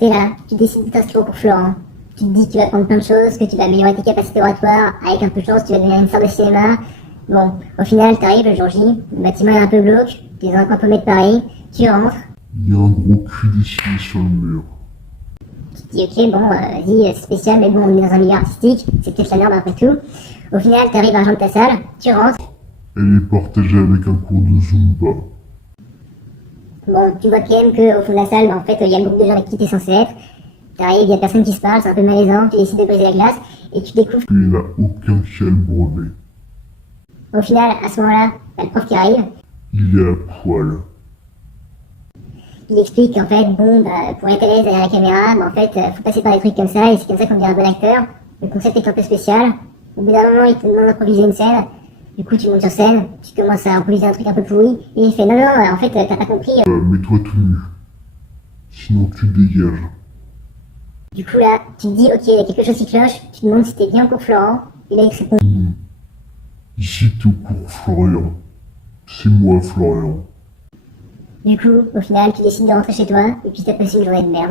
T'es là, tu décides de t'inscrire au cours Florent. Tu te dis que tu vas apprendre plein de choses, que tu vas améliorer tes capacités oratoires, avec un peu de chance, tu vas devenir une star de cinéma. Bon, au final, t'arrives le jour J, le bâtiment est un peu glauque, t'es dans un coin paumé de Paris, tu rentres, Il y a un gros cul dessiné sur le mur. tu te dis ok, bon, vas-y, c'est spécial, mais bon, on est dans un milieu artistique, c'est peut-être la norme après tout. Au final, t'arrives à rejoindre ta salle, tu rentres, Elle est partagée avec un cours de Zumba. bon, tu vois quand même qu'au fond de la salle, bah, en fait, il y a le groupe de gens avec qui t'es censé être. T'arrives, il y a personne qui se parle, c'est un peu malaisant, tu décides de briser la glace, et tu découvres. Il n'a aucun qui a le brevet. Au final, à ce moment-là, t'as le prof qui arrive, Il est à poil. il explique qu'en fait, bon, bah, pour être à l'aise derrière la caméra, bah, en fait, faut passer par des trucs comme ça, et c'est comme ça qu'on devient un bon acteur. Le concept est un peu spécial. Au bout d'un moment, il te demande d'improviser une scène. Du coup, tu montes sur scène, tu commences à improviser un truc un peu pourri, et il fait non, non, en fait, t'as pas compris. Mets-toi tout nu. Sinon tu dégages. Du coup, là, tu te dis, ok, il y a quelque chose qui cloche, tu te demandes si t'es bien au cours Florent, et là, il te répond, Ici t'es au cours Florian. C'est moi Florian. du coup, au final, tu décides de rentrer chez toi, et puis t'as passé une journée de merde.